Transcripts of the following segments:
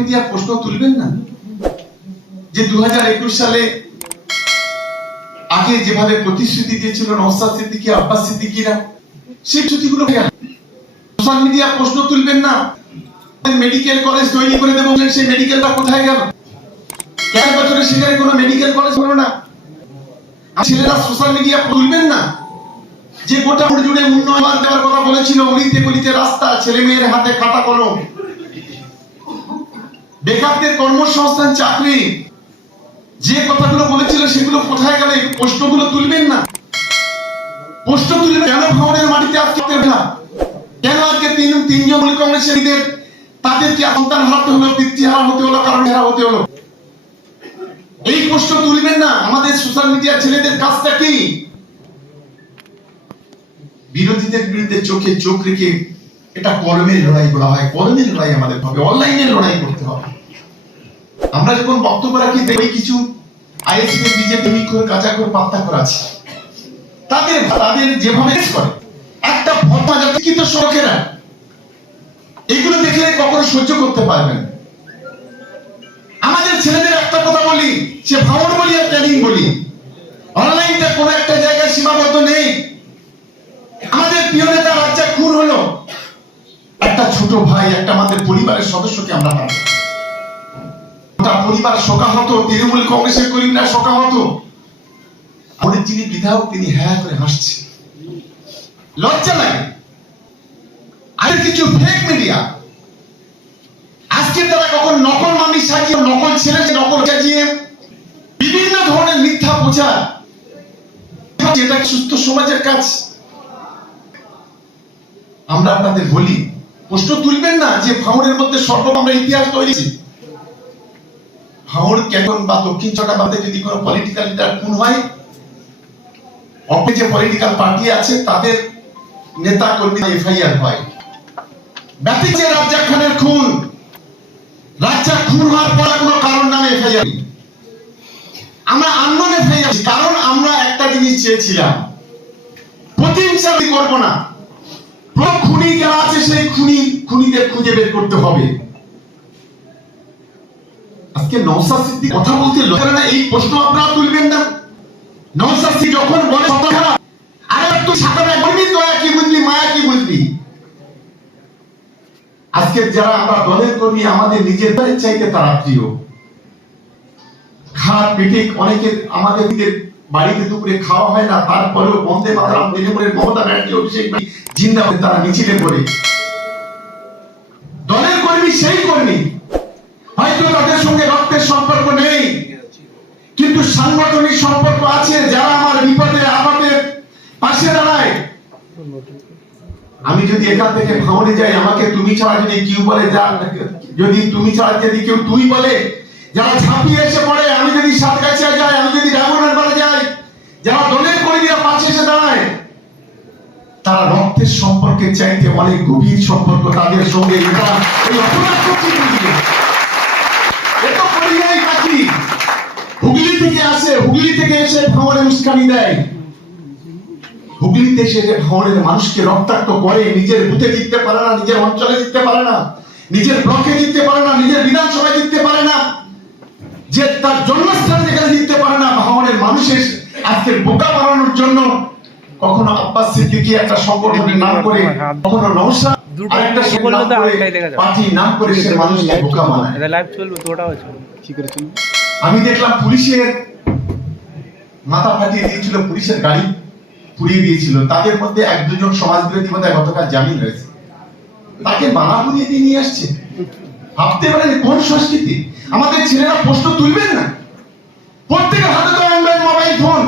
Media প্রশ্ন তুলবেন না? যে দু সালে আগে যেভাবে প্রতিশ্রুতি দিয়েছিল নওসাদ সিদ্দিকী, আব্বাস সিদ্দিকীরা, সেই ছুটিগুলো সোশ্যাল মিডিয়া প্রশ্ন তুলবেন না। মেডিকেল কলেজ তৈরি করে দেবো সেই মেডিকেলটা কোথায় গেল? বছরে সেখানে কোনো মেডিকেল কলেজ হলো না। ছেলেরা সোশ্যাল মিডিয়া তুলবেন না। যে গোটা জুড়ে উন্নয়ন দেওয়ার কথা বলেছিল, অলিতে গলিতে রাস্তা ছেলে মেয়ের হাতে খাতা কলম। বেকারদের কর্মসংস্থান, চাকরি। যে কথাগুলো বলেছিল সেগুলো কোথায় গেলে? প্রশ্নগুলো তুলবেন না। প্রশ্ন তুলবেন কেন ভাঙনের মাটিতে আজকে না? কেন আজকে তিন তিনজন কংগ্রেসের লিডার তাদেরকে সন্তান হারাতে হলো, পিতৃহারা হতে হলো, কারণ হেরা হতে হলো? এই প্রশ্ন তুলবেন না। আমাদের সোশ্যাল মিডিয়া ছেলেদের কাজটা কি? বিরোধীদের বিরুদ্ধে চোখে চোখ রেখে এটা কলমের লড়াই বলা হয়, কলমের লড়াই আমাদের হবে অনলাইনে লড়াই করতে হবে। আমরা যখন বক্তব্য রাখি, দেখি কিছু আইএসপি, বিজেপি মিক্ষর কাঁচা করে পাত্তা করে আছে। তাদের তাদের যেভাবে করে, একটা ভট্টা যাতে কিন্তু শখেরা এগুলো দেখলে কখনো সহ্য করতে পারবেন আমাদের ছেলেদের একটা কথা বলি, সে ভাঙন বলি আর ট্রেনিং বলি। অনলাইনটা কোনো একটা জায়গায় সীমাবদ্ধ নেই। আমাদের প্রিয় নেতা রাজ্যা খুন হলো। একটা ছোট ভাই, একটা আমাদের পরিবারের সদস্যকে আমরা হারাই। গোটা পরিবার শোকাহত, তৃণমূল কংগ্রেসের শোকাহত। যিনি বিধায়ক, তিনি হ্যাঁ করে হাসছে। লজ্জা লাগে। আর কিছু ফেক মিডিয়া আজকে তারা কখন নকল মামি সাজিয়ে, নকল ছেলেকে নকল সাজিয়ে বিভিন্ন ধরনের মিথ্যা প্রচার। যেটা সুস্থ সমাজের কাজ? আমরা আপনাদের বলি প্রশ্ন তুলবেন না যে ভাঙড়ের মধ্যে সর্ব আমরা ইতিহাস তৈরি। ভাঙড় কেমন বা দক্ষিণ চটাবাদে যদি কোনো পলিটিক্যাল লিডার খুন হয়, অপে যে পলিটিক্যাল পার্টি আছে, তাদের নেতা কর্মী এফআইআর হয়। ব্যতিক যে রাজ্জাক খানের খুন। রাজ্জাক খুন হওয়ার পর কোনো কারণ নামে এফআইআর আমরা আন্দোলনে ফেলে কারণ আমরা একটা জিনিস চেয়েছিলাম। প্রতিহিংসা করব না। খুনি যারা আছে, সেই খুনি, খুনিদের খুঁজে বের করতে হবে। আজকে কথা বলতে না? এই প্রশ্ন আপনারা তুলবেন না। যখন বলে খারাপ আরে তুই সাঁতারে বলবি? দয়া কি বুঝলি? মায়া কি বুঝলি? আজকে যারা আমরা দলের কর্মী, আমাদের নিজের চাইতে তারা প্রিয়। খাট পিটিক অনেকের আমাদের বাড়িতে দুপুরে খাওয়া হয় না, তারপরেও বন্দে মাতরম তৃণমূলের মমতা ব্যানার্জি, অভিষেক ব্যানার্জি, জিন্দাবাদ, তারা মিছিলে করে। দলের কর্মী, সেই কর্মী। হয়তো তাদের সঙ্গে রক্তের সম্পর্ক নেই, কিন্তু সাংগঠনিক সম্পর্ক আছে, যারা আমার বিপদে আপদে পাশে দাঁড়ায়। আমি যদি এখান থেকে ভাঙনে যাই, আমাকে তুমি ছাড়া যদি কেউ বলে, যা, যদি তুমি ছাড়া যদি কেউ তুই বলে, যারা ঝাঁপিয়ে এসে পড়ে, আমি যদি সাতগাছিয়া যাই, আমি যদি পাড়ে যাই যারা দলের কর্মীরা পাশে এসে দাঁড়ায়, তারা রক্তের সম্পর্কে চাইতে অনেক গভীর সম্পর্ক তাদের সঙ্গে। হুগলি থেকে আসে, হুগলি থেকে এসে ভাঙড়ে উস্কানি দেয়। হুগলিতে এসে ভাঙড়ের মানুষকে রক্তাক্ত করে, নিজের বুথে জিততে পারে না, নিজের অঞ্চলে জিততে পারে না, নিজের ব্লকে জিততে পারে না, নিজের বিধানসভায় জিততে পারে না, যে তার জন্মস্থান যেখানে জিততে পারে না ভাঙড়ের মানুষের আজকে বোকা বানানোর জন্য কখনো আব্বাস সিদ্দিকী একটা সংগঠনের নাম করে কখনো আরেকটা কি করলে নাম করে সে মানুষকে বোকা বানায়। এটা লাইভ চলবে তো ওটাও চলবে কি করে চলবে। আমি দেখলাম পুলিশের মাথা ফাটিয়ে দিয়েছিল পুলিশের গাড়ি পুড়িয়ে দিয়েছিল। তাদের মধ্যে এক দুজন সমাজ বিরোধী বোধহয় গতকাল জামিন রয়েছে। তাকে বানা পুড়িয়ে দিয়ে নিয়ে আসছে। ভাবতে পারেন কোন সংস্কৃতি? আমাদের ছেলেরা প্রশ্ন তুলবেন না। প্রত্যেকের হাতে তো অ্যান্ড্রয়েড মোবাইল ফোন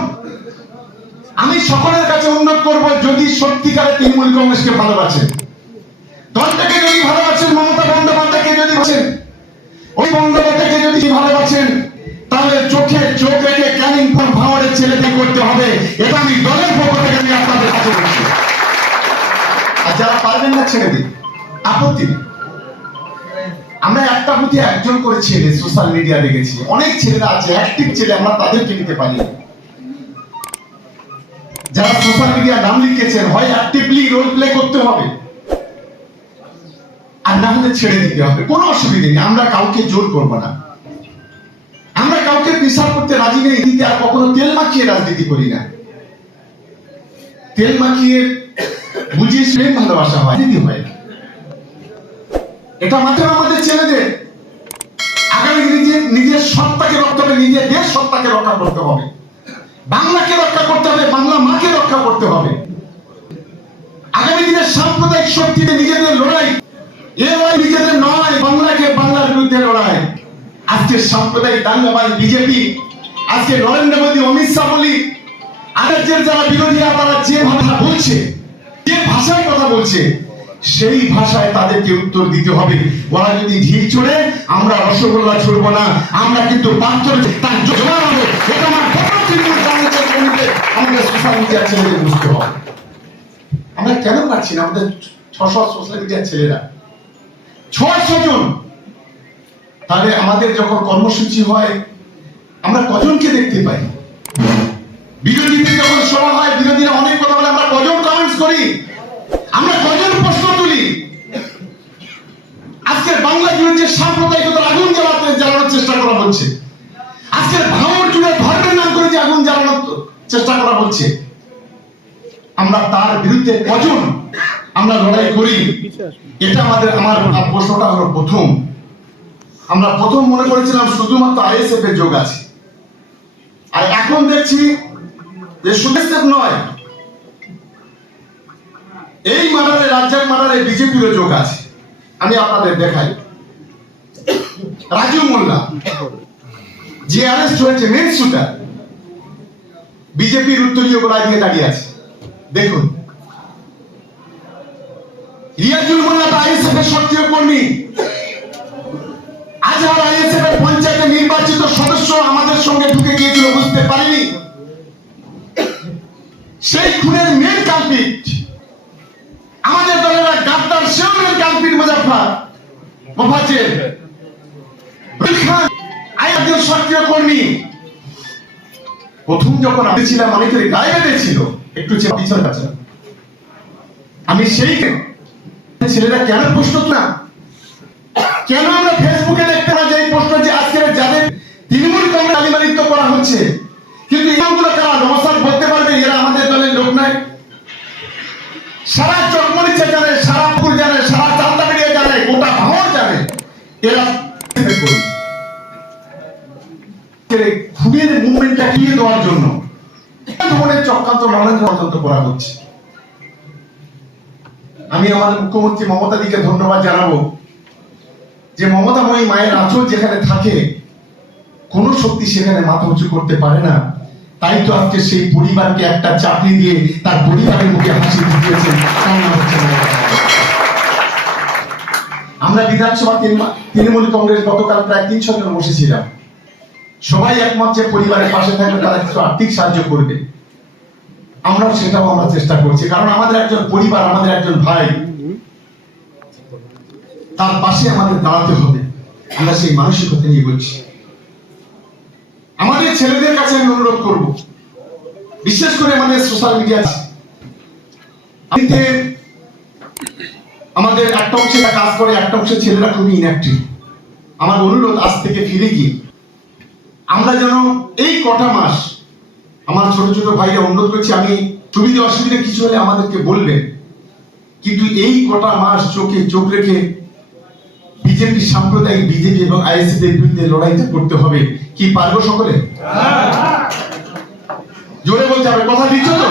আমি সকলের কাছে অনুরোধ করব, যদি সত্যিকারে তৃণমূল কংগ্রেসকে ভালোবাসেন দলটাকে যদি ভালোবাসেন, মমতা বন্দ্যোপাধ্যায়কে যদি বাসেন ওই বন্দ্যোপাধ্যায়কে যদি ভালোবাসেন, তাহলে চোখে চোখ রেখে ক্যানিং ফোন ভাওয়ারের ছেলেকে করতে হবে। এটা আমি দলের পক্ষ থেকে আমি আপনাদের কাছে বলছি। আর যারা পারবেন না ছেড়ে দিন, আপত্তি নেই। আমরা একটা প্রতি একজন করে ছেলে সোশ্যাল মিডিয়া দেখেছি। অনেক ছেলেরা আছে অ্যাক্টিভ ছেলে আমরা তাদেরকে নিতে পারি। যারা সোশ্যাল মিডিয়া নাম লিখেছেন, হয় অ্যাক্টিভলি রোল প্লে করতে হবে। আর না হলে ছেড়ে দিতে হবে। কোনো অসুবিধা নেই, আমরা কাউকে জোর করব না। আমরা কাউকে প্রেসার করতে রাজি নেই দিতে আর কখনো তেল মাখিয়ে রাজনীতি করি না। তেল মাখিয়ে বুঝিয়ে প্রেম ভালোবাসা হয় দিদি হয় এটা মাত্র আমাদের ছেলেদের আগামী নিজের নিজের সত্তাকে রক্ষা হবে নিজের দেশ সত্তাকে রক্ষা করতে হবে। বাংলাকে রক্ষা করতে হবে, বাংলা মাকে রক্ষা করতে হবে। আগামী দিনের সাম্প্রদায়িক শক্তিতে নিজেদের লড়াই, এ লড়াই নিজেদের নয়, বাংলাকে বাংলার বিরুদ্ধে লড়াই। আজকে সাম্প্রদায়িক দাঙ্গাবাজ বিজেপি, আজকে নরেন্দ্র মোদী, অমিত শাহ বলি আরেকদের যারা বিরোধীরা তারা যে ভাষা বলছে, যে ভাষায় কথা বলছে, সেই ভাষায় তাদেরকে উত্তর দিতে হবে। ওরা যদি ঢিল ছড়ে আমরা রসগোল্লা ছড়বো না, আমরা কিন্তু পাথর, তার জমা হবে এটা আমার কর্মীদের আমাদের সোশ্যাল ছেলেদের বুঝতে হবে। আমরা কেন পাচ্ছি না? আমাদের ছশো সোশ্যাল ছেলেরা। ছয়শো জন। তাহলে আমাদের যখন কর্মসূচি হয়, আমরা কজনকে দেখতে পাই? বিরোধীদের যখন সভা হয়, বিরোধীরা অনেক কথা বলে, আমরা কজন কমেন্টস করি? আমরা কজন প্রশ্ন তুলি? আজকের বাংলা যে সাম্প্রদায়িকতার আগুন জ্বালাতে জ্বালানোর চেষ্টা করা হচ্ছে। চেষ্টা করা হচ্ছে আমরা তার বিরুদ্ধে কজন আমরা লড়াই করি, এটা আমাদের, আমার প্রশ্নটা হলো প্রথম। আমরা প্রথম মনে করেছিলাম শুধুমাত্র আইএসএফ এর যোগ আছে। আর এখন দেখছি যে শুধু নয়, এই মার্ডারে রাজ্যের মার্ডারে বিজেপিরও যোগ আছে। আমি আপনাদের দেখাই। রাজু মোল্লা, যে অ্যারেস্ট হয়েছে মেন শুটার বিজেপির উত্তরীয় গোলায় দিয়ে দাঁড়িয়ে আছে। দেখুন। রিয়াজুল মোল্লা সক্রিয় কর্মী। আজহার আইএসএফ এর পঞ্চায়েতে নির্বাচিত সদস্য আমাদের সঙ্গে ঢুকে গিয়েছিল, বুঝতে পারিনি। সেই খুনের মেন কালপিট আমাদের দলের গাদ্দার সেও মেন রুল আইএসএফ সক্রিয় কর্মী। প্রথম যখন আমি ছিলাম অনেকের গায়ে বেঁধেছিল একটু পিছনে আছে আমি সেই ছেলেরা কেন প্রশ্ন না কেন আমরা ফেসবুকে দেখতে পাই যে প্রশ্ন যে আজকের যাদের তৃণমূল কংগ্রেস আলিমালিত্ব করা হচ্ছে। কিন্তু এই নামগুলো কারা নমস্কার বলতে পারবে? এরা আমাদের দলের লোক নয়। সারা চকমরিচে জানে, সারা পুর জানে, সারা চান্দাবেড়িয়া জানে, গোটা ভাঙর জানে। এরা খুনের মুভমেন্টটা কিনে দেওয়ার জন্য। ধরনের চক্রান্ত নানান চক্রান্ত করা হচ্ছে। আমি আমার মুখ্যমন্ত্রী মমতা দিকে ধন্যবাদ জানাব যে মমতাময়ী মায়ের আঁচল যেখানে থাকে, কোন শক্তি সেখানে মাথা উঁচু করতে পারে না। তাই তো আজকে সেই পরিবারকে একটা চাকরি দিয়ে তার পরিবারের মুখে হাসি বন্দ্যোপাধ্যায়। আমরা বিধানসভা তৃণমূল- কংগ্রেস গতকাল প্রায় তিনশো জন বসেছিলাম। সবাই একমত যে পরিবারের পাশে থাকলে তারা কিছু আর্থিক সাহায্য করবে। আমরাও সেটাও আমরা চেষ্টা করছি। কারণ আমাদের একজন পরিবার, আমাদের একজন ভাই, তার পাশে আমাদের দাঁড়াতে হবে। আমরা সেই মানসিকতা নিয়ে বলছি। আমাদের ছেলেদের কাছে আমি অনুরোধ করব, বিশেষ করে আমাদের সোশ্যাল মিডিয়া আমাদের একটা অংশে কাজ করে, একটা অংশের ছেলেরা খুবই ইনঅ্যাক্টিভ আমার অনুরোধ আজ থেকে ফিরে গিয়ে আমরা যেন এই কটা মাস আমার ছোট ছোট ভাইরা অনুরোধ করছি আমি সুবিধা অসুবিধা কিছু হলে আমাদেরকে বলবেন কিন্তু এই কটা মাস চোখে চোখ রেখে বিজেপি সাম্প্রদায়িক বিজেপি এবং আইএসসি এর বিরুদ্ধে লড়াইটা করতে হবে। কি পারব সকলে? জোরে বলতে হবে কথা দিচ্ছ তো?